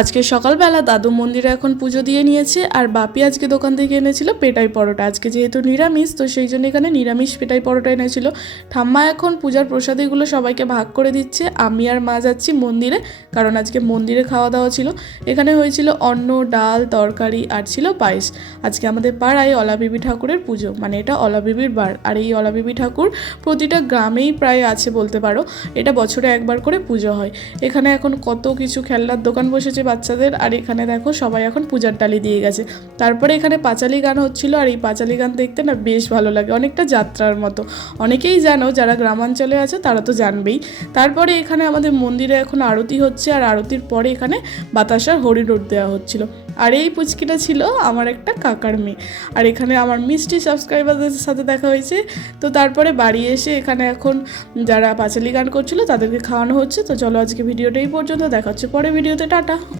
আজকে সকালবেলা দাদু মন্দিরে এখন পুজো দিয়ে নিয়েছে, আর বাপি আজকে দোকান থেকে এনেছিল পেটাই পরোটা। আজকে যেহেতু নিরামিষ, তো সেই জন্য এখানে নিরামিষ পেটাই পরোটা এনেছিল। ঠাম্মা এখন পূজার প্রসাদীগুলো সবাইকে ভাগ করে দিচ্ছে। আমি আর মা যাচ্ছি মন্দিরে, কারণ আজকে মন্দিরে খাওয়া দাওয়া ছিল। এখানে হয়েছিল অন্ন, ডাল, তরকারি আর ছিল পায়েস। আজকে আমাদের পাড়ায় অলাবিবি ঠাকুরের পুজো, মানে এটা অলাবিবির বার। আর এই অলাবিবি ঠাকুর প্রতিটা গ্রামেই প্রায় আছে বলতে পারো। এটা বছরে একবার করে পুজো হয়। এখানে এখন কত কিছু খেলনার দোকান বসেছে বাচ্চাদের। আর এখানে দেখো সবাই এখন পূজার ডালি দিয়ে গেছে। তারপরে এখানে পাঁচালি গান হচ্ছিল, আর এই পাঁচালি গান দেখতে না বেশ ভালো লাগে, অনেকটা যাত্রার মতো। অনেকেই জানো, যারা গ্রামাঞ্চলে আছে তারা তো জানবেই। তারপরে এখানে আমাদের মন্দিরে এখন আরতি হচ্ছে, আর আরতির পরে এখানে বাতাসার হরিরোড দেওয়া হচ্ছিল। আর এই পুচকিটা ছিল আমার একটা কাকার মেয়ে। আর এখানে আমার মিষ্টি সাবস্ক্রাইবারদের সাথে দেখা হয়েছে। তো তারপরে বাড়ি এসে এখানে এখন যারা পাঁচালি গান করছিল তাদেরকে খাওয়ানো হচ্ছে। তো চলো আজকে ভিডিওটা এই পর্যন্ত, দেখা হচ্ছে পরে ভিডিওতে, টাটা।